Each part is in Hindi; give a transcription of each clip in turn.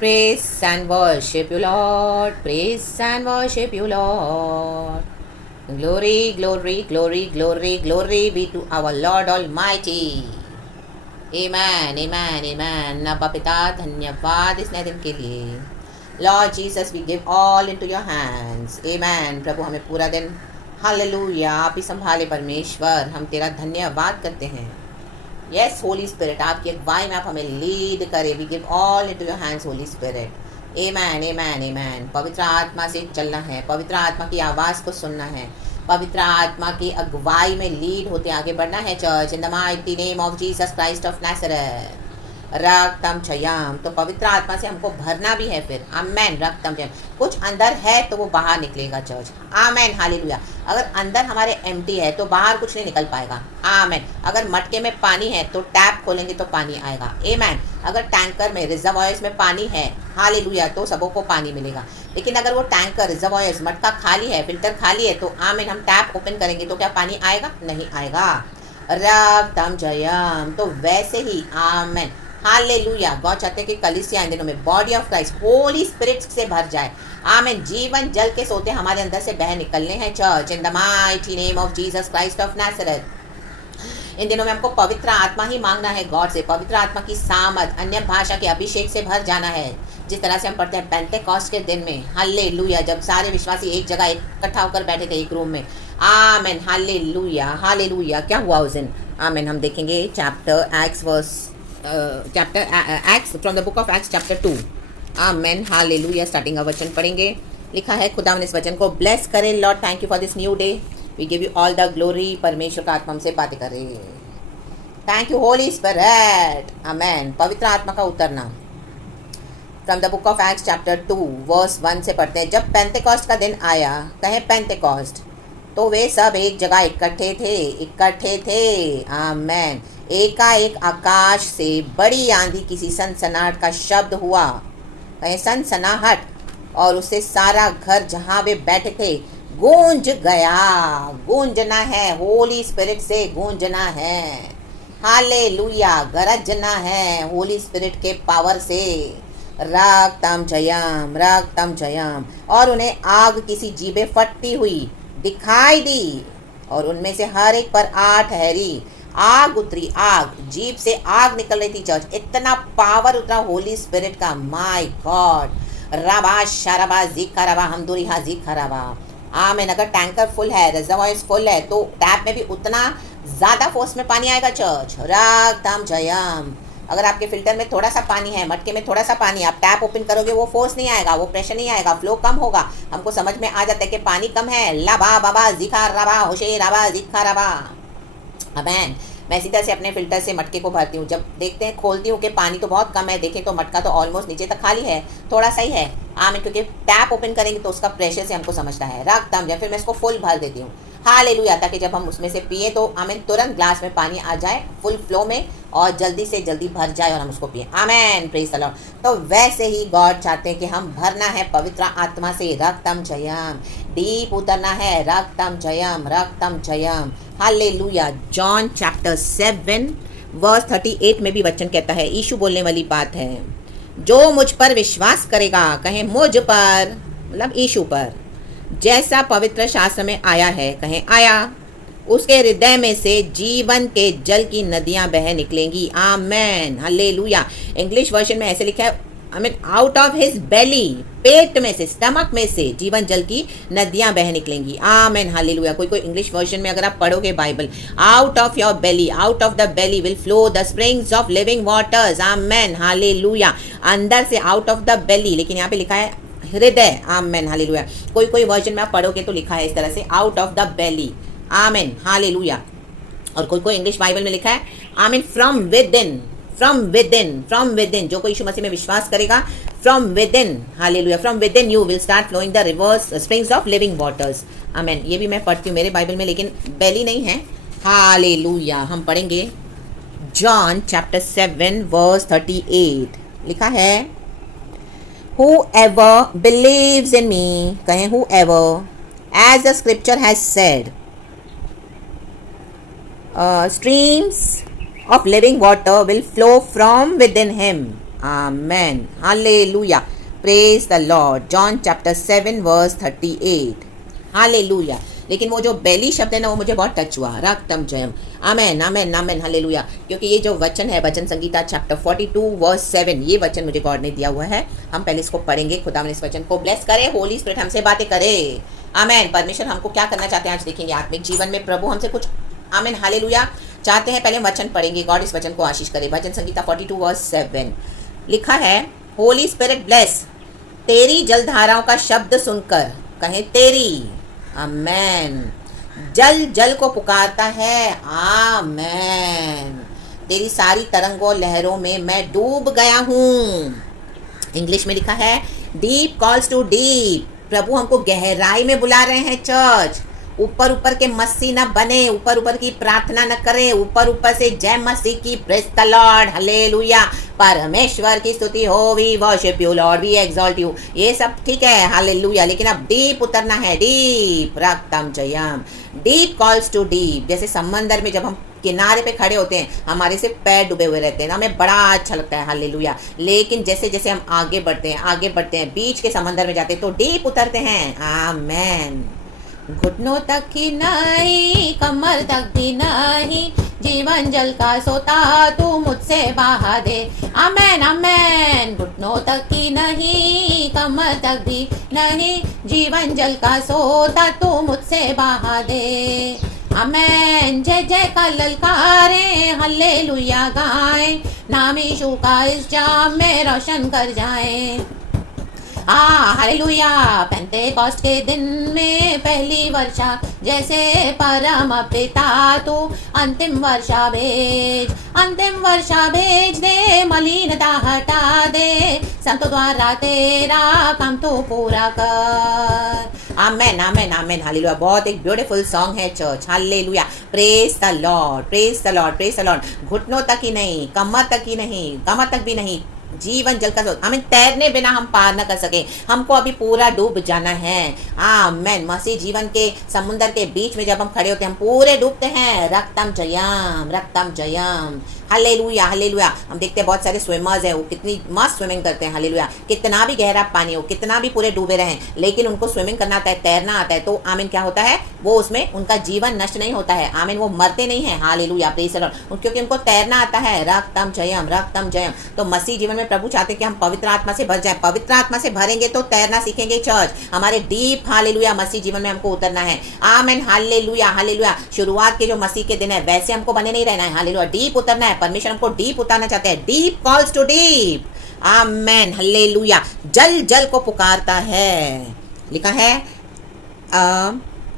Praise and worship you, Lord. Praise and worship you, Lord. Glory, glory, glory, glory, glory be to our Lord Almighty. Amen, amen, amen. अब्बा पिता धन्यवाद इस नए दिन के लिए. Lord Jesus, we give all into your hands. Amen. प्रभु हमें पूरा दिन हालेलुया आप ही संभाले परमेश्वर. हम तेरा धन्यवाद करते हैं. यस होली स्पिरिट आपकी अगुवाई में आप हमें लीड करें. We give all into your hands Holy Spirit. Amen amen amen. पवित्र आत्मा से चलना है, पवित्र आत्मा की आवाज़ को सुनना है, पवित्र आत्मा की अगुवाई में लीड होते आगे बढ़ना है church. In the mighty name of Jesus Christ of नासरत. रक्तम चयाम. तो पवित्र आत्मा से हमको भरना भी है फिर. आमेन. रक्तम चयाम. कुछ अंदर है तो वो बाहर निकलेगा चर्च. Amen hallelujah. अगर अंदर हमारे एम्प्टी है तो बाहर कुछ नहीं निकल पाएगा. आमेन. अगर मटके में पानी है तो टैप खोलेंगे तो पानी आएगा. आमेन. अगर टैंकर में रिजर्वॉयर्स में पानी है हालेलुया तो सबों को पानी मिलेगा. लेकिन अगर वो टैंकर रिजर्वॉयर्स मटका खाली है, फिल्टर खाली है तो आमेन हम टैप ओपन करेंगे तो क्या पानी आएगा? नहीं आएगा. रक्तम जयम. तो वैसे ही आमेन हालेलुया गॉड चाहते हैं कि कलीसिया इन दिनों में body of Christ Holi Spirit से भर जाए. आमेन. जीवन जल के सोते हमारे अंदर से बह निकलने हैं church. In the mighty name of Jesus Christ of नासरत. इन दिनों में हमको पवित्र आत्मा ही मांगना है गॉड से. पवित्र आत्मा की सामर्थ, अन्य भाषा के अभिषेक से भर जाना है. जिस तरह से हम पढ़ते हैं पेंटेकोस्ट के दिन में हालेलुया जब सारे विश्वासी एक जगह इकट्ठा होकर बैठे थे एक रूम में. Amen hallelujah hallelujah. क्या हुआ उस दिन? आमेन. हम देखेंगे chapter acts from the book of Acts chapter 2. Amen hallelujah. Starting का वचन पढ़ेंगे. लिखा है खुदावन इस वचन को ब्लेस करे. Lord thank you for this new day. We give you all the glory. परमेश्वर का आत्मा हमसे बातें करे. Thank you Holy Spirit. Amen. पवित्र आत्मा का उतरना. From the book of Acts chapter 2 verse 1 से पढ़ते हैं. जब पेंटेकोस्ट का दिन आया, कहें पेंटेकोस्ट, तो वे सब एक जगह इकट्ठे थे. आमेन. एकाएक आकाश से बड़ी आंधी किसी सनसनाहट का शब्द हुआ. कहें सनसनाहट. और उससे सारा घर जहाँ वे बैठे थे गूंज गया. गूंजना है होली स्पिरिट से. गूंजना है हालेलुया. गरजना है होली स्पिरिट के पावर से. रक्तम जयम रक्तम जयम. और उन्हें आग किसी जीभे फटती हुई दिखाई दी और उनमें से हर एक पर 8 ठहरी. आग उतरी. आग जीभ से आग निकल रही थी चर्च. इतना पावर उतरा होली स्पिरिट का. My God. रबा शरबा जिखा रबा हमदुरिहा जिखा रबा. आमेन. अगर टैंकर फुल है, रिजर्वॉयर्स फुल है तो टैप में भी उतना ज़्यादा फोर्स में पानी आएगा चर्च. रक्तम जयम. अगर आपके फिल्टर में थोड़ा सा पानी है, मटके में थोड़ा सा पानी, आप टैप ओपन करोगे वो फोर्स नहीं आएगा, वो प्रेशर नहीं आएगा, फ्लो कम होगा. हमको समझ में आ जाता है कि पानी कम है. लबा बाबा जिखा रबा होशे रबा जिखा रबा. आमेन. मैं इसी तरह से अपने फिल्टर से मटके को भरती हूँ. जब देखते हैं खोलती हूँ कि पानी तो बहुत कम है, देखें तो मटका तो ऑलमोस्ट नीचे तक खाली है, थोड़ा सा ही है. आमेन. क्योंकि टैप ओपन करेंगे तो उसका प्रेशर से हमको समझता है. रक्तम. या फिर मैं इसको फुल भर देती हूँ हालेलुया ताकि जब हम उसमें से पिए तो आमेन तुरंत ग्लास में पानी आ जाए फुल फ्लो में और जल्दी से जल्दी भर जाए और हम उसको पिए. आमेन. Praise the Lord. तो वैसे ही गॉड चाहते हैं कि हम भरना है पवित्र आत्मा से. रक्तम जयम. डीप उतरना है. रक्तम जयम रक्तम जयम हालेलुया. जॉन चैप्टर 7 वर्स 38 में भी वचन कहता है, यीशु बोलने वाली बात है, जो मुझ पर विश्वास करेगा, कहें मुझ पर मतलब यीशु पर, जैसा पवित्र शास्त्र में आया है, कहें आया, उसके हृदय में से जीवन के जल की नदियां बह निकलेंगी. Amen hallelujah. इंग्लिश वर्जन में ऐसे लिखा है I mean out of his belly. पेट में से, स्टमक में से जीवन जल की नदियां बह निकलेंगी. Amen hallelujah. कोई इंग्लिश वर्जन में अगर आप पढ़ोगे Bible, out of your belly, out of the Bailey will flow the springs of living waters. Amen hallelujah. अंदर से आउट ऑफ द बेली, लेकिन यहाँ पे लिखा है हृदय. Amen hallelujah. कोई वर्जन में आप पढ़ोगे तो लिखा है इस तरह से out of the belly. Amen हालेलुया. और कोई इंग्लिश बाइबल में लिखा है आमीन from within. From within, from within. जो कोई यीशु मसीह में विश्वास करेगा फ्रॉम विद इन हालेलुया, from within you will start flowing the rivers springs of living waters. Amen. ये भी मैं पढ़ती हूँ मेरे बाइबल में, लेकिन बेली नहीं है. हालेलुया. हम पढ़ेंगे जॉन चैप्टर 7 वर्स 38. लिखा है Whoever believes in me, कहें whoever, as the scripture has said, streams of living water will flow from within him. Amen, hallelujah, praise the Lord. John chapter 7 verse 38, hallelujah. लेकिन वो जो बेली शब्द है ना, वो मुझे बहुत टच हुआ, रक्तम जयम। आमेन आमेन आमेन, हालेलुया। क्योंकि ये जो वचन है, वचन संगीता चैप्टर 42 वर्स 7, ये वचन मुझे गॉड ने दिया हुआ है। हम पहले इसको पढ़ेंगे। खुदा इस वचन को ब्लेस करे, होली स्पिरिट हमसे बातें करे। आमेन। परमेश्वर हमको क्या करना चाहते हैं आज देखेंगे। आत्मिक जीवन में प्रभु हमसे कुछ, आमेन, हालेलुया, चाहते हैं। पहले वचन पढ़ेंगे। गॉड इस वचन को आशीष करे। वचन संगीता 42 वर्स 7 लिखा है, होली स्पिरिट ब्लेस, तेरी जलधाराओं का शब्द सुनकर, कहें तेरी, आमेन, जल जल को पुकारता है, आमेन। तेरी सारी तरंगों लहरों में मैं डूब गया हूँ। इंग्लिश में लिखा है, डीप कॉल्स टू डीप। प्रभु हमको गहराई में बुला रहे हैं चर्च। ऊपर ऊपर के मसीह न बने, ऊपर ऊपर की प्रार्थना न करे, ऊपर ऊपर से जय मसीह की, प्रेज द लॉर्ड, हालेलुया, परमेश्वर की स्तुति हो, we worship you Lord, we exalt you, ये सब ठीक है, हालेलुया। लेकिन अब डीप उतरना है, डीप, रक्तम जयम। Deep calls to deep. जैसे समंदर में जब हम किनारे पे खड़े होते हैं, हमारे से पैर डूबे हुए रहते हैं ना, हमें बड़ा अच्छा लगता है, हालेलुया। लेकिन जैसे जैसे हम आगे बढ़ते हैं, आगे बढ़ते हैं, बीच के समंदर में जाते हैं, तो डीप उतरते हैं, आमेन। घुटनों तक ही नहीं, कमर तक भी नहीं, जीवन जल का सोता तू मुझसे बहा दे, आमेन आमेन। घुटनों तक ही नहीं, कमर तक भी नहीं, जीवन जल का सोता तू मुझसे बहा दे, आमेन। जय जय का ललकारे, हल्लेलुया गाए, नाम यीशु का इस जाम में रोशन कर जाए, हालेलुया। पेंतेकोस्ट के दिन में पहली वर्षा, जैसे परम पिता तू अंतिम वर्षा भेज, अंतिम वर्षा भेज दे, मलिनता हटा दे, संतों द्वारा तेरा काम तू पूरा कर, आमेन आमेन आमेन, हालेलुया। बहुत एक ब्यूटीफुल सॉन्ग है church, hallelujah, praise the Lord, praise the Lord, praise the Lord. घुटनों तक ही नहीं, कमर तक ही नहीं, कमर तक भी नहीं, जीवन जल का स्रोत, हमें तैरने बिना हम पार न कर सके, हमको अभी पूरा डूब जाना है, आमेन। मसीह जीवन के समुद्र के बीच में जब हम खड़े होते हैं, हम पूरे डूबते हैं, रक्तम जयम, रक्तम जयम, हालेलुया हालेलुया। हम देखते हैं बहुत सारे स्विमर्स हैं, वो कितनी मस्त स्विमिंग करते हैं, हालेलुया। कितना भी गहरा पानी हो, कितना भी पूरे डूबे रहें, लेकिन उनको स्विमिंग करना आता है, तैरना आता है, तो आमीन क्या होता है, वो उसमें उनका जीवन नष्ट नहीं होता है, आमीन, वो मरते नहीं है, हालेलुया, प्रेज़ द लॉर्ड, क्योंकि उनको तैरना आता है, रक्तम जयम, रक्तम जयम। तो मसीह जीवन में प्रभु चाहते हैं कि हम पवित्र आत्मा से भर जाए, पवित्र आत्मा से भरेंगे तो तैरना सीखेंगे चर्च, हमारे डीप, हालेलुया, मसीह जीवन में हमको उतरना है, आमीन, हालेलुया हालेलुया। शुरुआत के जो मसीह के दिन है वैसे हमको बने नहीं रहना है, हालेलुया, डीप उतरना है, परमेश्वर हमको डीप उतारना चाहते हैं, deep calls to deep, amen, hallelujah. जल जल को पुकारता है, लिखा है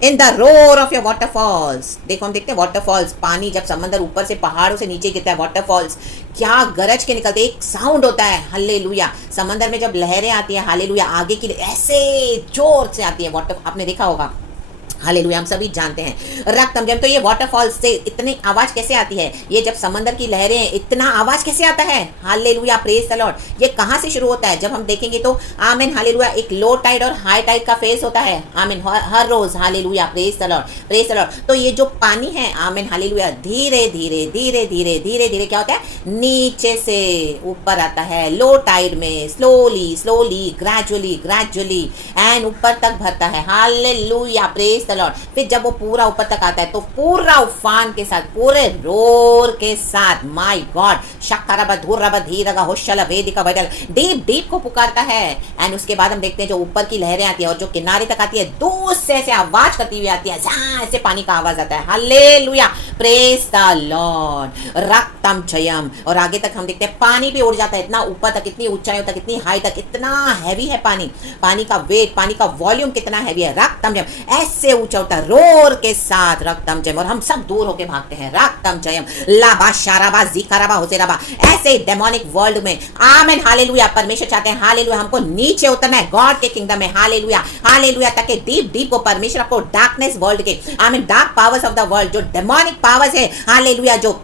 in the roar of your waterfalls. देखो हम देखते हैं वाटरफॉल्स, पानी जब समंदर ऊपर से पहाड़ों से नीचे गिरता है, वाटरफॉल्स क्या गरज के निकलते, एक साउंड होता है, हालेलुया। समंदर में जब लहरें आती है, हालेलुया, आगे की ऐसे जोर से आती है वाटर, आपने देखा होगा, हालेलुया, हम सभी जानते हैं, रक्तम जम। तो ये वाटरफॉल्स से इतनी आवाज़ कैसे आती है, ये जब समंदर की लहरें, इतना आवाज़ कैसे आता है, हालेलुया, प्रेज द लॉर्ड। ये कहाँ से शुरू होता है, जब हम देखेंगे तो आमीन, हालेलुया, एक लो टाइड और हाई टाइड का फेज होता है, आमीन, हर रोज, हालेलुया, praise the Lord, praise the Lord. तो ये जो पानी है, आमीन, हालेलुया, धीरे धीरे धीरे धीरे धीरे धीरे क्या होता है, नीचे से ऊपर आता है, लो टाइड में slowly slowly, gradually gradually, and ऊपर तक भरता है, हालेलुया, प्रेज द लॉर्ड। फिर जब वो पूरा ऊपर तक आता है तो पूरा उफान के साथ, पूरे रोर के साथ, माय गॉड, शक्करबा धुरबा धीरगा होशला वेदिका बदल, डीप डीप को पुकारता है। एंड उसके बाद हम देखते हैं जो ऊपर की लहरें आती है और जो किनारे तक आती है, दूर से ऐसे आवाज करती हुई आती है, ऐसे पानी का आवाज आता है, हालेलुया, प्रेज द लॉर्ड, रक्तम जयम। और आगे तक हम देखते हैं पानी भी उड़ जाता है, इतना ऊपर तक, इतनी ऊंचाइयों तक, इतनी हाई तक, इतना हैवी है पानी, पानी का वेट, पानी का वॉल्यूम कितना हैवी है, रक्तम जयम, ऐसे ऊंचा होता है, रोर के साथ, रक्तम जयम। और हम सब दूर होके भागते हैं, रक्तम जयम, लाबा शाराबा जिकाराबा होसेराबा, ऐसे डेमोनिक वर्ल्ड में, आमीन, हालेलुया, परमेश्वर चाहते हैं, हालेलुया, हमको नीचे उतरना है गॉड के किंगडम में, हालेलुया हालेलुया, ताकि डीप डीप को परमेश्वर आपको डार्कनेस वर्ल्ड के, आमीन, dark powers of the world, जो डेमोनिक पावर्स है, हालेलुया, जो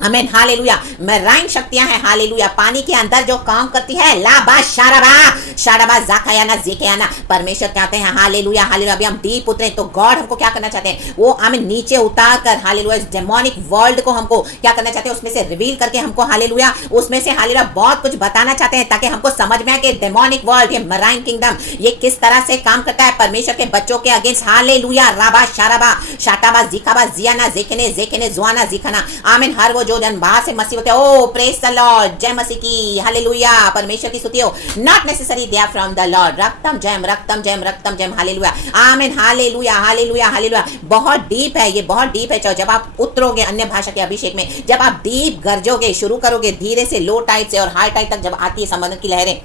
आमेन हालेलुया। मराइन शक्तियां हैं हालेलुया, पानी के अंदर जो काम करती है लाबा शाराबा शाराबा जाकायाना जेकेयाना। परमेश्वर कहते हैं हालेलुया हालेलुया, अभी हम दीप उतरे तो गॉड हमको क्या करना चाहते हैं, वो आमेन नीचे उतार कर हालेलुया इस डेमोनिक वर्ल्ड को हमको क्या करना चाहते हैं, उसमें से रिवील करके हमको हालेलुया उसमें से हालेलुया बहुत कुछ बताना चाहते हैं, ताकि हमको समझ में आए कि डेमोनिक वर्ल्ड ये मराइन किंगडम ये किस तरह से काम करता है परमेश्वर के बच्चों के अगेंस्ट हालेलुया। राबा शाराबा शाटाबा जिकाबा जियाना जेकेने जेकेने जुआना जिखाना। आमीन। हर वो जो जन बाहर से मसीह होते हैं, ओ प्रेज द लॉर्ड, जय मसीह की हालेलुया, परमेश्वर की स्तुति हो। Not necessary they are from the Lord. रक्तम जयम रक्तम जयम रक्तम जयम हालेलुया आमीन हालेलुया हालेलुया हालेलुया। बहुत डीप है ये, बहुत डीप है। जब आप उतरोगे अन्य भाषा के अभिषेक में, जब आप डीप गरजोगे, शुरू करोगे धीरे से लो टाइट से और हाई टाइट तक जब आती है संबंधन की लहरें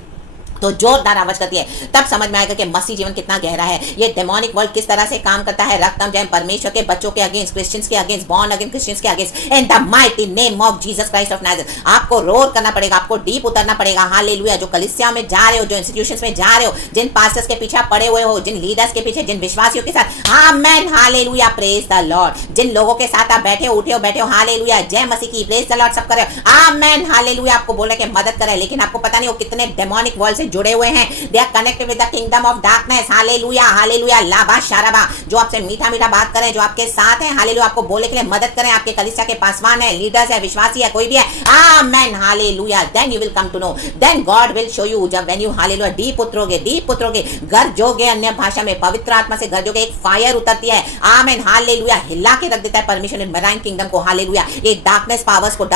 तो जोरदार आवाज करती है, तब समझ में आएगा कि मसीह जीवन कितना गहरा है, ये डेमोनिक वर्ल्ड किस तरह से काम करता है। रक्तम जय परमेश्वर के बच्चों के अगेंस्ट, क्रिश्चियंस के अगेंस्ट, बॉर्न अगेन क्रिश्चियंस के against in the mighty name of Jesus Christ of Nazareth. आपको रोर करना पड़ेगा, आपको डीप उतरना पड़ेगा हालेलुया। जो कलीसिया में जा रहे हो, जो इंस्टीट्यूशंस में जा रहे हो, जिन पास्टर्स के पीछे पड़े हुए हो, जिन लीडर्स के पीछे, जिन विश्वासियों के साथ amen hallelujah praise the Lord, जिन लोगों के साथ आप बैठे हो, उठे हो, बैठे हो हालेलुया जय मसीह की प्रेज द लॉर्ड सब करे आमेन हालेलुया। आपको बोले कि मदद करे, लेकिन आपको पता नहीं वो कितने डेमोनिक वर्ल्ड से जुड़े हुए हैं। They are connected with the kingdom of darkness. Hallelujah, hallelujah. लाबा शाराबा, जो आपसे मीठा मीठा बात करें, जो आपके साथ हैं हालेलुया, आपको बोलने के लिए मदद करें, आपके कलीसिया के पासवान है, लीडर्स है, विश्वासी है, कोई भी है amen hallelujah. Then you will come to know. Then God will show you. जब when you हालेलुया डीप उतरोगे, गरजोगे अन्य भाषा में, पवित्र आत्मा से गरजोगे, एक फायर उतरती है आमेन हालेलुया, हिला के रख देता है परमेश्वर ने मराइन किंगडम को हालेलुया। ये डार्कनेस पावर्स को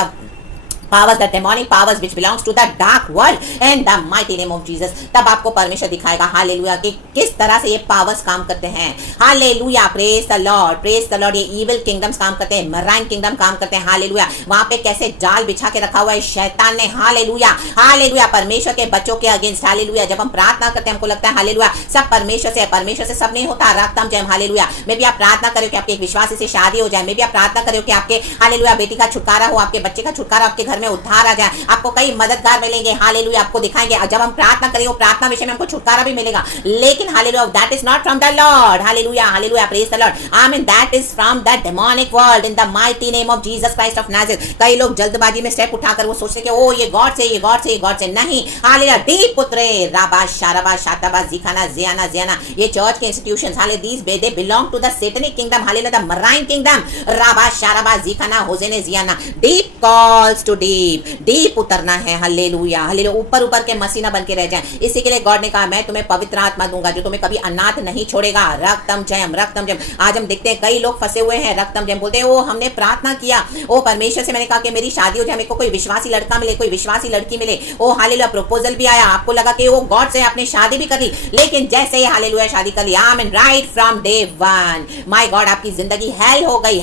powers, the demonic powers which belongs to the dark world in the mighty name of Jesus। तब आपको परमेश्वर दिखाएगा हालेलुया कि किस तरह से ये पावर्स काम करते हैं hallelujah praise the Lord praise the Lord. ये इविल किंगडम्स काम करते हैं, मराइन किंगडम काम करते हैं हालेलुया। वहां पे कैसे जाल बिछा के रखा हुआ है शैतान ने हालेलुया हालेलुया परमेश्वर के बच्चों के अगेंस्ट हालेलुया। जब हम प्रार्थना करते हैं हमको लगता है हालेलुया सब परमेश्वर से है, परमेश्वर से सब नहीं होता। रक्तम जय हालेलुया। मे भी आप प्रार्थना करो कि आपके एक विश्वासी से शादी हो जाए, मे भी आप प्रार्थना करो कि आपके हालेलुया बेटी का छुटकारा हो, आपके बच्चे का छुटकारा, आपके घर में उद्धार आ जाए, आपको कई मददगार मिलेंगे हालेलुया, आपको दिखाएंगे। जब हम प्रार्थना करेंगे वो प्रार्थना विषय में हमको छुटकारा भी मिलेगा, लेकिन हालेलुया that is not from the Lord हालेलुया हालेलुया प्रेज द लॉर्ड आमीन। That is from the demonic world in the mighty name of Jesus Christ of Nazareth. कई लोग जल्दबाजी में स्टेप उठाकर वो सोचते कि ओ ये गॉड से, ये गॉड से, ये गॉड से नहीं हालेलुया। डीप उतरे राबा शाराबा शाताबा जिखाना जियाना जियाना। ये चर्च के इंस्टीट्यूशंस हाले these they belong to the satanic kingdom हालेलुया, द मराइन किंगडम राबा शाराबा जिखाना होजेने जियाना। Deep calls to deep, deep उतरना है हालेलुया हालेलुया। ऊपर ऊपर के मसीना बन के रह जाएं। इसी के लिए गॉड ने कहा मैं तुम्हें पवित्र आत्मा दूंगा जो तुम्हें कभी अनाथ नहीं छोड़ेगा। रक्तम जयम रक्तम जयम। आज हम देखते हैं कई लोग फंसे हुए हैं रक्तम जयम बोलते हैं ओ हमने प्रार्थना किया, ओ परमेश्वर से मैंने कहा कि मेरी शादी हो जाए, मेरे को कोई विश्वासी लड़का मिले, कोई विश्वासी लड़की मिले, ओ हालेलुया प्रपोजल भी आया, आपको लगा कि वो गॉड से आपने शादी भी कर ली, लेकिन जैसे ही हालेलुया शादी कर ली आमीन right from day one my God आपकी जिंदगी हेल हो गई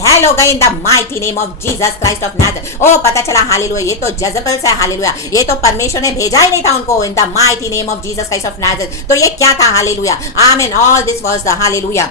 in the mighty name of Jesus Christ of Nazareth. ओ पता चला हालेलुया ये तो जेजबेल्स है हालेलुया, ये तो परमेश्वर ने भेजा ही नहीं था उनको इन the mighty name of Jesus Christ of Nazareth. तो ये क्या था हालेलुया आमीन। All this was the hallelujah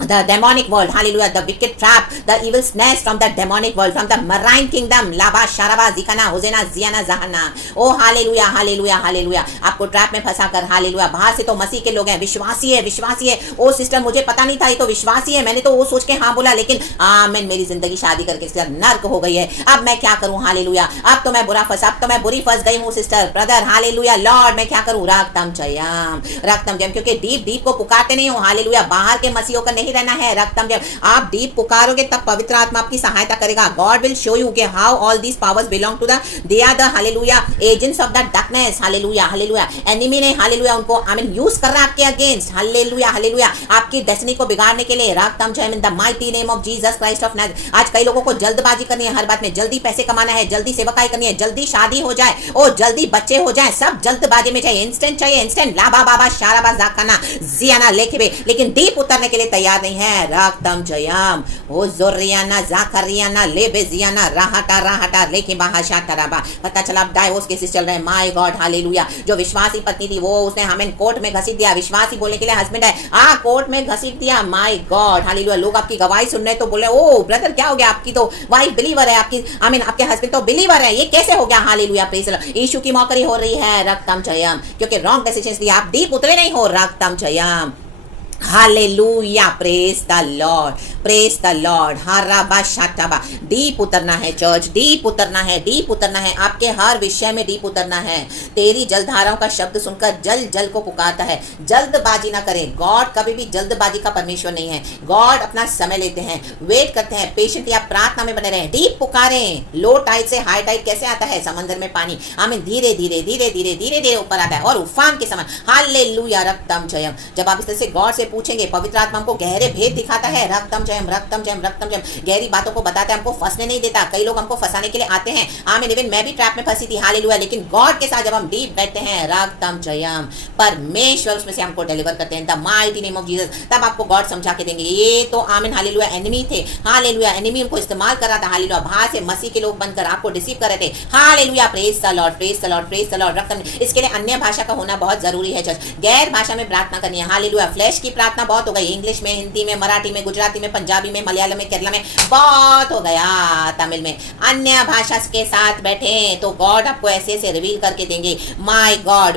the demonic world hallelujah, the wicked trap, the evil snares from the demonic world, from the marine kingdom laba sharaba zikana hosena ziana zahana। oh hallelujah hallelujah hallelujah। आपको ट्रैप में फंसा कर हालेलुया, बाहर से तो मसीह के लोग हैं, विश्वासी है ओ सिस्टर मुझे पता नहीं था ये तो विश्वासी है, मैंने तो वो सोच के हाँ बोला, लेकिन आमीन मेरी जिंदगी शादी करके इसका नर्क हो गई है, अब मैं क्या करूं हालेलुया, अब तो मैं बुरा फंसा, अब तो मैं बुरी फंस गई हूँ सिस्टर ब्रदर हालेलुया लॉर्ड मैं क्या करूं। रक्तम जयम क्योंकि डीप को पुकारते नहीं हो हालेलुया, बाहर के मसीहों का रहना है। रक्तम जब आप डीप पुकारोगे तब पवित्र आत्मा आपकी सहायता करेगा। गॉड विल शो यू कि how all these powers belong to the they are the hallelujah agents of the darkness hallelujah hallelujah. Enemy ने हालेलुया उनको आमीन यूज कर रहा है आपके अगेंस्ट हालेलुया हालेलुया, आपकी डेस्टिनी को बिगाड़ने के लिए। रक्तम जय in the mighty name of Jesus Christ of Nazareth. आज कई लोगों को जल्दबाजी करनी है, हर बात में जल्दी पैसे कमाना है, जल्दी सेवकाई करनी है, जल्दी शादी हो जाए, ओ जल्दी बच्चे हो जाए, सब जल्दबाजी में चाहिए, इंस्टेंट लाबा बाबा शाराबा जाखाना जियाना लेकिन डीप उतरने के लिए तैयार नहीं है। रक्तम जयम ओ जोरियाना जाकरियाना लेबेजियाना राहटा लेके बाहाशा तराबा। पता चला अब डाइवोर्स केसेस चल रहे हैं माय गॉड हालेलुया। जो विश्वासी पत्नी थी वो उसने हमें कोर्ट में घसीट दिया, विश्वासी बोलने के लिए हस्बैंड है कोर्ट में घसीट दिया माय गॉड हालेलुया। लोग आपकी गवाही सुन रहे तो बोले ओ ब्रदर क्या हो गया, आपकी तो वाइफ बिलीवर है, आपकी आमीन आपके हस्बैंड तो बिलीवर है, ये कैसे हो गया हालेलुया प्रेज द लॉर्ड। यीशु की मौकरी हो रही है रक्तम जयम, क्योंकि रॉन्ग डिसीजंस लिए आप डीप उतरे नहीं हो। रक्तम जयम हालेलुया, praise the Lord, praise the Lord. हाराबा शाटाबा, डीप उतरना है चर्च, डीप उतरना है, डीप उतरना है, आपके हर विषय में डीप उतरना है। तेरी जलधाराओं का शब्द सुनकर जल जल को पुकारता है। जल्दबाजी ना करें, गॉड कभी भी जल्दबाजी का परमेश्वर नहीं है। गॉड अपना समय लेते हैं, वेट करते हैं, पेशेंट या प्रार्थना में बने रहें, डीप पुकारें। लो टाइड से हाई टाइड कैसे आता है? समंदर में पानी, आमीन, धीरे धीरे धीरे धीरे धीरे धीरे ऊपर आता है और उफान के समान। हालेलुया, रक्तम जयम। जब आप इस तरह से गॉड से पूछेंगे, पवित्र आत्मा हमको गहरे भेद दिखाता है। रक्तम जयम, रक्तम जयम, रक्तम जयम, गहरी बातों को बताता है, हमको फंसने नहीं देता। कई लोग हमको फंसाने के लिए आते हैं, आमीन, इवन मैं भी ट्रैप में फंसी थी, हालेलुया, लेकिन गॉड के साथ जब हम डीप बैठते हैं, रक्तम जयम, परमेश्वर उसमें से हमको डिलीवर करते हैं, the mighty name of Jesus. तब आपको गॉड समझा के देंगे। ये तो आमीन, हालेलुया, एनिमी थे, हालेलुया, एनिमी उनको इस्तेमाल कर रहा था, हालेलुया, बाहर से मसीह के लोग बनकर आपको डिसीव कर रहे थे, हालेलुया, praise the Lord, praise the Lord, praise the Lord. रक्तम, इसके लिए अन्य भाषा का होना बहुत जरूरी है चर्च, गैर भाषा में प्रार्थना करनी है, हालेलुया। फ्लैश की प्रार्थना बहुत हो गई, इंग्लिश में, हिंदी में, मराठी में, गुजराती में, पंजाबी में, मलयालम में, केरला में, बहुत हो गया, तमिल में। अन्य भाषा के साथ बैठे तो गॉड आपको ऐसे ऐसे रिवील करके देंगे, माय गॉड,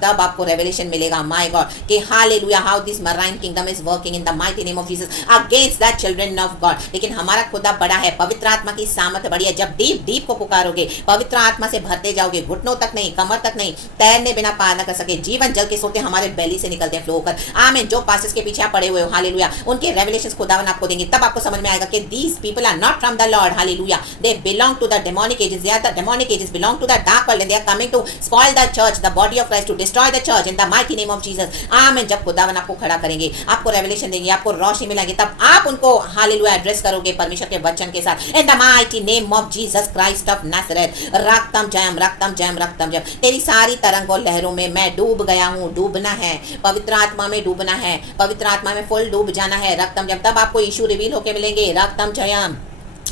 तब आपको रेवलेशन मिलेगा, माय गॉड, कि hallelujah, how this marine kingdom is working in the mighty name of Jesus against the children of God. लेकिन हमारा खुदा बड़ा है, पवित्र आत्मा की सामर्थ बड़ी है। जब डीप डीप को पुकारोगे, पवित्र आत्मा से भरते जाओगे, घुटनों तक नहीं, कमर तक नहीं, तैरने बिना पार न कर सके, जीवन जल के सोते हमारे बेली से निकलते हैं, फ्लो होकर, आमीन। जो पासेस के पीछे पड़े हुए हो, हालेलुया, उनके रेवलेशंस खुदावन आपको देंगे, तब आपको समझ में आएगा कि these people are not from the Lord, hallelujah, they belong to the demonic ages, they are the demonic ages, belong to the dark world and they are coming to spoil the church, the body of Christ, to destroy the church in the mighty name of Jesus, आमीन। जब खुदावन आपको खड़ा करेंगे, आपको रेवलेशन देंगे, आपको रोशनी मिलेगी, तब आप उनको हालेलुया एड्रेस करोगे परमेश्वर के वचन के साथ, in the mighty name of Jesus Christ of Nazareth, रक्तम जयम, रक्तम जयम, रक्तम जयम। तेरी सारी तरंगों लहरों में मैं डूब गया हूँ, डूबना है, पवित्र आत्मा में डूबना है, पवित्र आत्मा में फुल डूब जाना है, रक्तम जयम। तब आपको यीशु रिवील होके मिलेंगे, रक्तम जयम,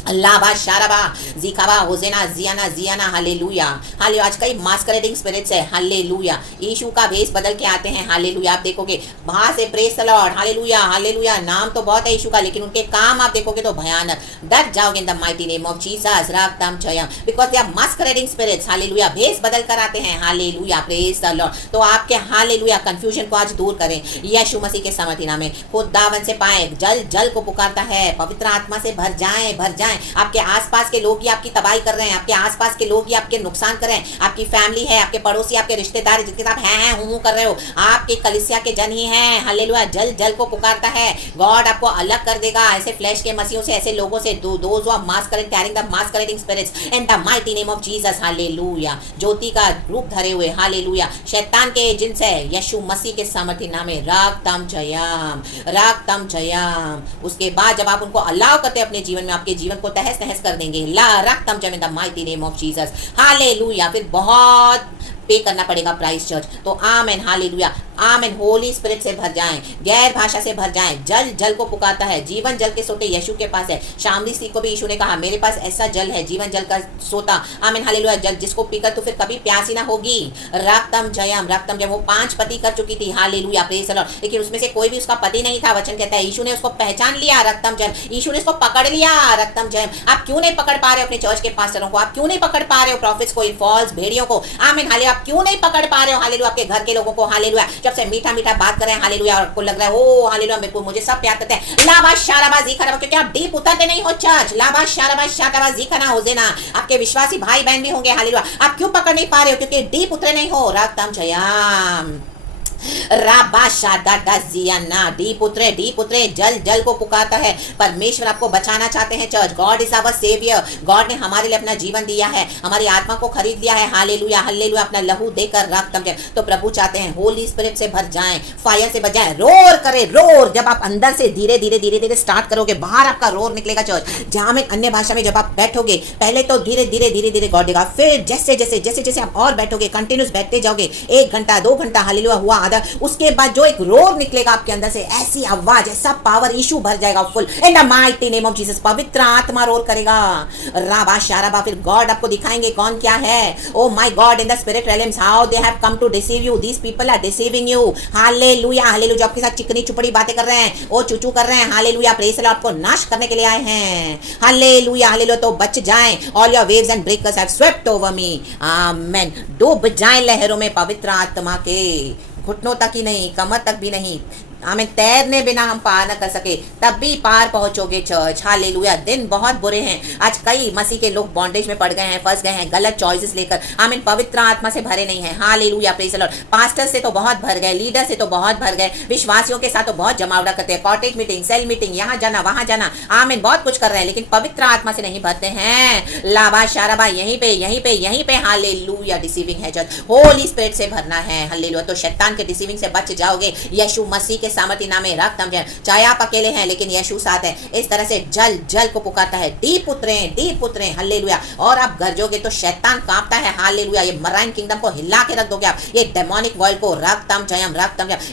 लाबा शाराबा जिकाबा होजेना जियाना जियाना, हालेलुया, हालेलुया। आज कई मास्करेडिंग स्पिरिट्स है, हालेलुया, यीशु का भेष बदल के आते हैं, हालेलुया। आप देखोगे वहां से, प्रेज द लॉर्ड, हालेलुया, हालेलुया, नाम तो बहुत है यीशु का, लेकिन उनके काम आप देखोगे तो भयानक, डर जाओगे in the mighty name of Jesus, रक्तम जयम, because they are masquerading spirits, हालेलुया, भेष बदल कर आते हैं, हालेलुया, प्रेज द लॉर्ड। तो आपके हालेलुया कंफ्यूजन को आज दूर करें, यीशु मसीह के सामर्थी नाम में, खुदावन से पाए, जल जल को पुकारता है, पवित्र आत्मा से भर जाएं, भर जाएं। आपके आसपास के लोग ही आपकी तबाही कर रहे हैं, आपके आसपास के लोग ही आपके नुकसान कर रहे हैं, आपकी फैमिली है, आपके पड़ोसी, आपके रिश्तेदार जिनके साथ हैं हूं कर रहे हो, आपके कलीसिया के जन ही हैं, हालेलुया, जल जल को पुकारता है, गॉड आपको अलग कर देगा ऐसे फ्लैश के मसीहों से, ऐसे लोगों से, those who are masquerading, carrying the masquerading spirits in the mighty name of Jesus, हालेलुया, ज्योति का रूप धरे हुए, हालेलुया, शैतान के एजेंट्स है, यीशु मसीह के सामर्थी नाम में, रक्तम जयम, रक्तम जयम। उसके बाद जब आप उनको अलाउ करते हैं अपने जीवन में, आपके जीवन को तहस नहस कर देंगे, ला रक्तम जयम in the mighty name of Jesus, हालेलुया। फिर बहुत पे करना पड़ेगा प्राइस चर्च, तो आमेन, हालेलुया, आमेन। होली स्पिरिट से भर जाएं, गैर भाषा से भर जाएं, जल जल को पुकारता है, जीवन जल के सोते यीशु के पास है। शामली स्त्री को भी यीशु ने कहा, मेरे पास ऐसा जल है, जीवन जल का सोता, आमेन, हालेलुया, जल जिसको पीकर तो फिर कभी प्यासी ना होगी, रक्तम जयम, रक्तम जयम। वो 5 पति कर चुकी थी, हालेलुया, प्रेज द लॉर्ड, लेकिन उसमें से कोई भी उसका पति नहीं था। वचन कहता है यीशु ने उसको पहचान लिया, रक्तम जयम, यीशु ने उसको पकड़ लिया, रक्तम जयम। आप क्यों नहीं पकड़ पा रहे हो अपने चर्च के पास्टरों को? आप क्यों नहीं पकड़ पा रहे हो प्रॉफिट्स को, फॉल्स भेड़ियों को, आमेन, हालेलुया, आप क्यों नहीं पकड़ पा रहे हो, हालेलुया, आपके घर के लोगों को, हालेलुया, जब से मीठा मीठा बात कर रहे हैं, हालेलुया, और आपको लग रहा है ओ हालेलुया, मेरे को, मुझे सब प्यार करते हैं, लाबा शाराबा जिखरा, क्योंकि आप डीप उतरते नहीं हो चर्च, लाबा शाराबा शाराबा जिखना हो देना। आपके विश्वासी भाई बहन भी होंगे, हालेलुया, आप क्यों पकड़ नहीं पा रहे हो? क्योंकि डीप उतरे नहीं हो, रक्तम जयम, डीप उतरे, जल जल को पुकारता है। परमेश्वर आपको बचाना चाहते हैं church, God is our saviour, God ने हमारे लिए अपना जीवन दिया है, हमारी आत्मा को खरीद लिया है, हालेलुया, हालेलुया, अपना लहू देकर रक्तम जयम। तो प्रभु चाहते हैं होली स्पिरिट से भर जाएं, फायर से बजाएं, रोर करे, रोर। जब आप अंदर से धीरे धीरे धीरे धीरे स्टार्ट करोगे, बाहर आपका रोर निकलेगा चर्च। जहां में अन्य भाषा में जब आप बैठोगे, पहले तो धीरे धीरे धीरे धीरे गॉड देगा, फिर जैसे जैसे जैसे जैसे आप और बैठोगे, कंटिन्यूस बैठते जाओगे, 1 घंटा 2 घंटा, हालेलुया हुआ आधा, उसके बाद जो एक रोर निकलेगा आपके अंदर से, ऐसी आवाज, ऐसा पावर, यीशु भर जाएगा full, in the mighty name of Jesus, पवित्र आत्मा रोर करेगा, राबा शाराबा। फिर गॉड आपको दिखाएंगे कौन क्या है, oh my God, in the spirit realms, how they have come to deceive you, these people are deceiving you, hallelujah, hallelujah. जो आपके साथ चिकनी चुपड़ी बातें कर रहे हैं, ओ चूचू कर रहे हैं, हालेलुया, प्रेज द लॉर्ड, आपको नाश करने के लिए आए हैं, हालेलुया, हालेलुया। तो बच जाएं, all your waves and breakers have swept over me, amen. डूब जाएं लहरों में पवित्र आत्मा के, घुटनों तक ही नहीं, कमर तक भी नहीं, आमीन, तैरने बिना हम पार न कर सके तब भी पार पहुंचोगे चर्च। हालेलुया। दिन बहुत बुरे हैं, आज कई मसीह के लोग बॉन्डेज में पड़ गए हैं, फंस गए हैं गलत चॉइसेस लेकर। आमीन, पवित्र आत्मा से भरे नहीं है। Hallelujah, praise the Lord. Pastor से तो बहुत भर गए, लीडर से तो बहुत भर गए, विश्वासियों के साथ तो बहुत जमावड़ा करते हैं, कॉटेज मीटिंग, सेल मीटिंग, यहाँ जाना वहां जाना, आमीन, बहुत कुछ कर रहे हैं, लेकिन पवित्र आत्मा से नहीं भरते हैं। लाबा शाराबा, यहीं पे यहीं पे यहीं पे हालेलुया डिसीविंग है चर्च। होली स्पिरिट से भरना है। हालेलुया। तो शैतान के डिसीविंग से बच जाओगे यीशु मसीह के सामर्थ्य नाम में। रक्त हम चाहे आप अकेले हैं लेकिन यीशु साथ है। इस तरह से जल जल को पुकारता है, डीप उतरे। हालेलुया। और आप गरजोगे तो शैतान कांपता है। हालेलुया। ये मराइन किंगडम को हिला के रख दोगे आप, ये डेमोनिक वर्ल्ड को। रक्तम जयम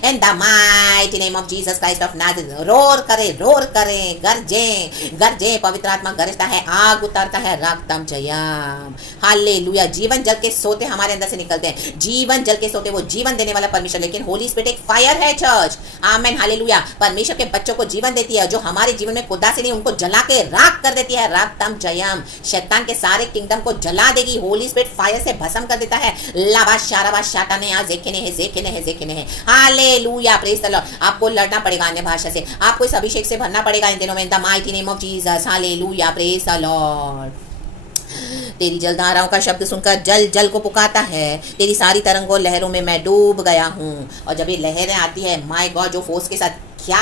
in the mighty name of Jesus Christ of Nazareth. Roar करें, गरजे। पवित्र आत्मा गरजता है, आग उतारता है। रक्तम जयम। हालेलुया। जीवन जल के सोते हमारे अंदर से निकलते हैं, जीवन जल के सोते, वो जीवन देने वाला परमेश्वर। लेकिन होली स्पिरिट एक फायर है चर्च। आमेन, हालेलुया। परमेश्वर के बच्चों को जीवन देती है, जो हमारे जीवन में खुदा से नहीं उनको जला के राख कर देती है। रक्तम जयम। शैतान के सारे किंगडम को जला देगी। होली स्पिरिट फायर से भस्म कर देता है। लाबा शाराबा शाताने आ जेकेने है। Hallelujah, praise the Lord. आपको लड़ना पड़ेगा अन्य भाषा से, आपको इस अभिषेक से भरना पड़ेगा इन दिनों में। इन the mighty name of Jesus. Hallelujah, praise the Lord. तेरी जलधाराओं का शब्द सुनकर जल जल को पुकारता है। तेरी सारी तरंगों लहरों में मैं डूब गया हूँ। और जब ये लहरें आती है, माय गॉड, जो फोर्स के साथ क्या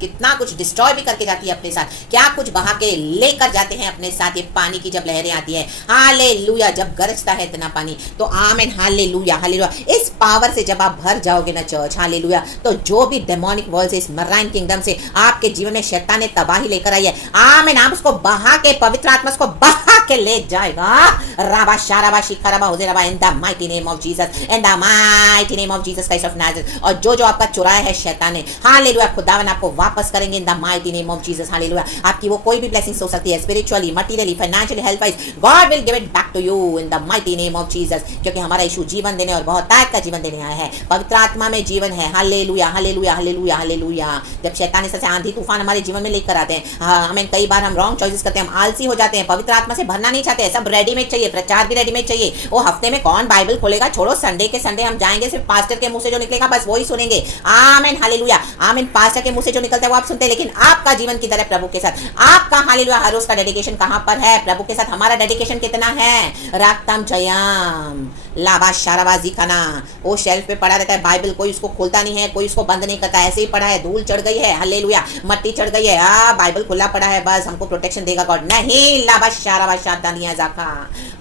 कितना कुछ डिस्ट्रॉय भी करके जाती है अपने साथ, क्या कुछ बहा के लेकर जाते हैं अपने साथ ये पानी की जब लहरें आती है। हालेलुया। जब गरजता है इतना पानी तो आमेन, हालेलुया। इस पावर से जब आप भर जाओगे ना चर्च, हालेलुया, तो जो भी डेमोनिक वर्ल्ड से, इस मराइन किंगडम से आपके जीवन में शैतान ने तबाही लेकर आई है, आमेन, आप उसको बहा के, पवित्र आत्मा उसको बहा के ले जाएगा। राबा शाराबा शिखराबा हुजेराबा in the mighty name of Jesus, in the mighty name of Jesus Christ of Nazareth. और जो आपका चुराया है शैतान ने, हालेलुया, खुदावन आपको वापस करेंगे in the mighty name of Jesus. Hallelujah. आपकी वो कोई भी ब्लेसिंग्स हो सकती है, spiritually, materially, financially, health wise, God will give it back to you in the mighty name of Jesus. क्योंकि हमारा यीशु जीवन देने और बहुत ताकत का जीवन देने आया है। पवित्र आत्मा में जीवन है। हालेलुया। जब शैतान इस तरह से आंधी तूफान हमारे जीवन में लेकर आते हैं, हमें कई बार हम रॉन्ग चॉइसेस करते हैं, हम आलसी हो जाते हैं, पवित्र आत्मा से भरना नहीं चाहते, सब रेडीमेड चाहिए, प्रचार भी रेडीमेड चाहिए। वो हफ्ते में कौन बाइबल खोलेगा, छोड़ो, संडे के संडे हम जाएंगे, सिर्फ पास्टर के मुंह से जो निकलेगा बस वही सुनेंगे। आमेन, हालेलुया, आमेन। पास्टर के मुंह से जो निकलता है वो आप सुनते हैं, लेकिन आपका जीवन किधर है प्रभु के साथ? आपका हालेलुया हर रोज का डेडिकेशन कहां पर है प्रभु के साथ? हमारा डेडिकेशन कितना है? रक्तम जयम लाबा शाराबाजी खाना, वो शेल्फ पे पड़ा रहता है बाइबल, कोई उसको खोलता नहीं है, कोई उसको बंद नहीं करता, ऐसे ही पड़ा है, धूल चढ़ गई है, हालेलुया, मट्टी चढ़ गई है, बाइबल खुला पड़ा है, बस हमको प्रोटेक्शन देगा गॉड। नहीं, लाबा शाराबा शादानिया जाका।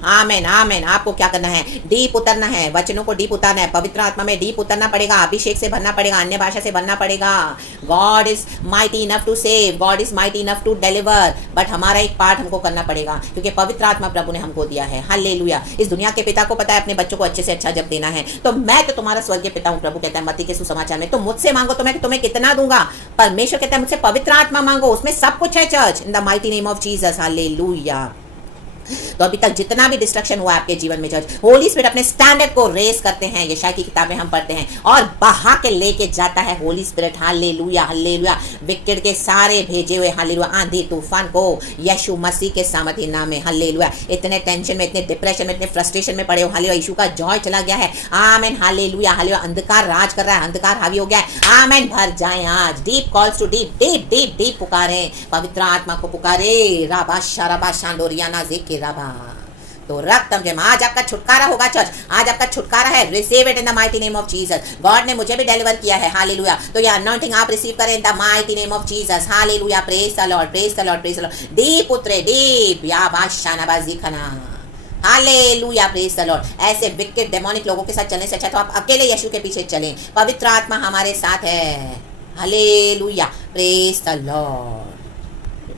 आमेन, आमेन। आपको क्या करना है? डीप उतरना है, वचनों को डीप उतारना है, पवित्र आत्मा में डीप उतरना पड़ेगा, अभिषेक से भरना पड़ेगा, अन्य भाषा से भरना पड़ेगा। God is mighty enough to save, God is mighty enough to deliver, but हमारा एक पार्ट हमको करना पड़ेगा, क्योंकि पवित्र आत्मा प्रभु ने हमको दिया है। हालेलुया। इस दुनिया के पिता को पता है अपने बच्चों को अच्छे से अच्छा जब देना है, तो मैं तो तुम्हारा स्वर्गीय पिता हूं, प्रभु कहता है मत्ती के सुसमाचार में। तो मुझसे मांगो तो मैं तुम्हें कितना दूंगा? परमेश्वर कहता है मुझसे पवित्र आत्मा मांगो, उसमें सब कुछ है church, in the mighty name of Jesus. Hallelujah. तो अभी तक जितना भी डिस्ट्रक्शन हुआ आपके जीवन में चर्च, होली स्पिरिट अपने स्टैंडर्ड को रेस करते हैं, यशाया की किताबें हम पढ़ते हैं, और बहा के लेके जाता है Holi spirit. Hallelujah, hallelujah. Wicket के सारे भेजे हुए, हालेलुया, आंधी तूफान को यीशु मसीह के सामर्थ्य नाम में, हालेलुया। इतने टेंशन में, इतने डिप्रेशन में, इतने फ्रस्ट्रेशन में पड़े हो, हालेलुया, यीशु का जॉय चला गया है। आमेन, हालेलुया, हालेलुया। अंधकार राज कर रहा है, अंधकार हावी हो गया है। आमेन, भर जाए आज। Deep calls to deep, deep deep deep पुकारे, पवित्र आत्मा को पुकारे। राबा शाराबा शांडोरियाना जेके राबा। तो रक्तम जय, आज आपका छुटकारा होगा चर्च, आज आपका छुटकारा है। Receive it in the mighty name of Jesus. God ने मुझे भी डिलीवर किया है, हालेलुया। तो ये अनॉइंटिंग आप रिसीव करें इन the mighty name of Jesus. Hallelujah, praise the Lord, praise the Lord, praise the Lord. Deep उतरे, डीप या बाशानाबाजी खाना। Hallelujah, praise the Lord. ऐसे विकेट डेमोनिक लोगों के साथ चलने से अच्छा तो आप अकेले यीशु के पीछे चलें, पवित्र आत्मा हमारे साथ है। Hallelujah, praise the Lord.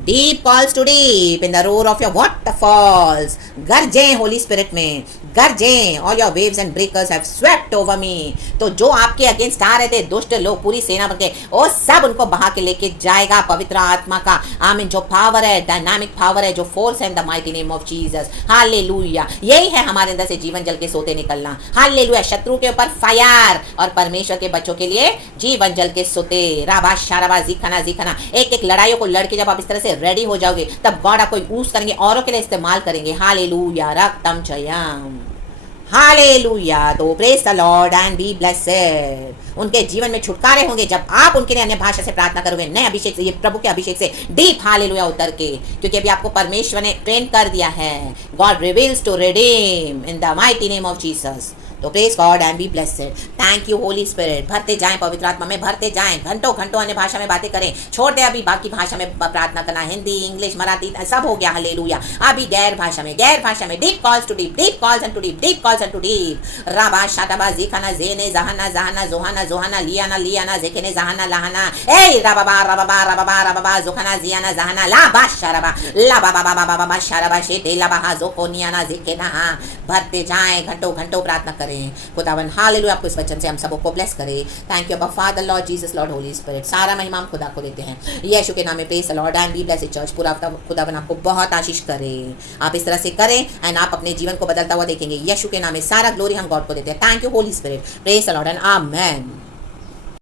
Deep calls to deep in the roar of your waterfalls. गरजें होली स्पिरिट में, गरजें। All your waves and breakers have swept over me. तो जो आपके अगेंस्ट आ रहे थे दुष्ट लोग, पूरी सेना बन के, वो सब उनको बहा के लेके जाएगा पवित्र आत्मा का। आमीन। जो पावर है, डायनामिक पावर है, जो फोर्स है, in the mighty name of Jesus. Hallelujah. यही है हमारे अंदर से जीवन जल के सोते निकलना। हालेलुया। शत्रु के ऊपर फायर और परमेश्वर के बच्चों के लिए जीवन जल के सोते। राबा शाराबा जीखाना जीखाना। एक एक लड़ाइयों को लड़के जब आप इस तरह से रेडी हो जाओगे, तब गॉड आपको यूज करेंगे, औरों के लिए इस्तेमाल करेंगे। हालेलुया, रक्तम जयम। हालेलुया। तो praise the Lord and be blessed. उनके जीवन में छुटकारे होंगे जब आप उनके लिए अन्य भाषा से प्रार्थना करोगे, नए अभिषेक से, ये प्रभु के अभिषेक से डीप हालेलुया उतर के, क्योंकि अभी आपको परमेश्वर ने ट्रेन कर दिया है। God reveals to redeem in the mighty name of Jesus. तो praise God and be blessed. Thank you Holy Spirit. भरते जाएं पवित्र आत्मा में, भरते जाएं, घंटों घंटों अन्य भाषा में बातें करें। छोड़ दे अभी बाकी भाषा में प्रार्थना करना, हिंदी, इंग्लिश, मराठी सब हो गया। हालेलुया। अभी गैर भाषा में deep calls to deep, deep calls and to deep, deep calls and to deep. राबा शाताबा जिखाना जेने जहाना जहाना जोहाना जोहाना लियाना लियाना जेकेने जहाना लहाना ए राबाबा राबाबा राबाबा राबाबा जोखाना जियाना जहाना लाबा शाराबा लाबाबा बाबा बाबा शाराबा शेते लाबा जोकोनियाना जेकेना। भरते जाएं, घंटों घंटों प्रार्थना करें। खुदावन हालेलुया आपको इस वचन से हम सबको ब्लेस करे। थैंक यू अबा father Lord Jesus Lord Holi spirit. सारा महिमा हम खुदा को देते हैं यीशु के नाम में। Praise the Lord and be blessed church. पूरा खुदावन आपको बहुत आशीष करे। आप इस तरह से करें एंड आप अपने जीवन को बदलता हुआ देखेंगे। यीशु के नाम में सारा ग्लोरी हम गॉड को देते हैं। Thank you Holy spirit. Praise the Lord and amen.